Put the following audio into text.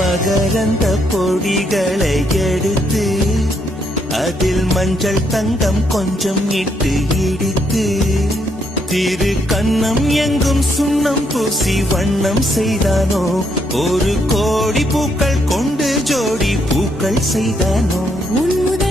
மகரந்த பொடிகளை எடுத்து அதில் மஞ்சள் தங்கம் கொஞ்சம் இட்டு இடித்து திரு கண்ணம் எங்கும் சுண்ணம் பூசி வண்ணம் செய்தானோ ஒரு கோடி பூக்கள் கொண்டு ஜோடி பூக்கள் செய்தானோ முன்முதல்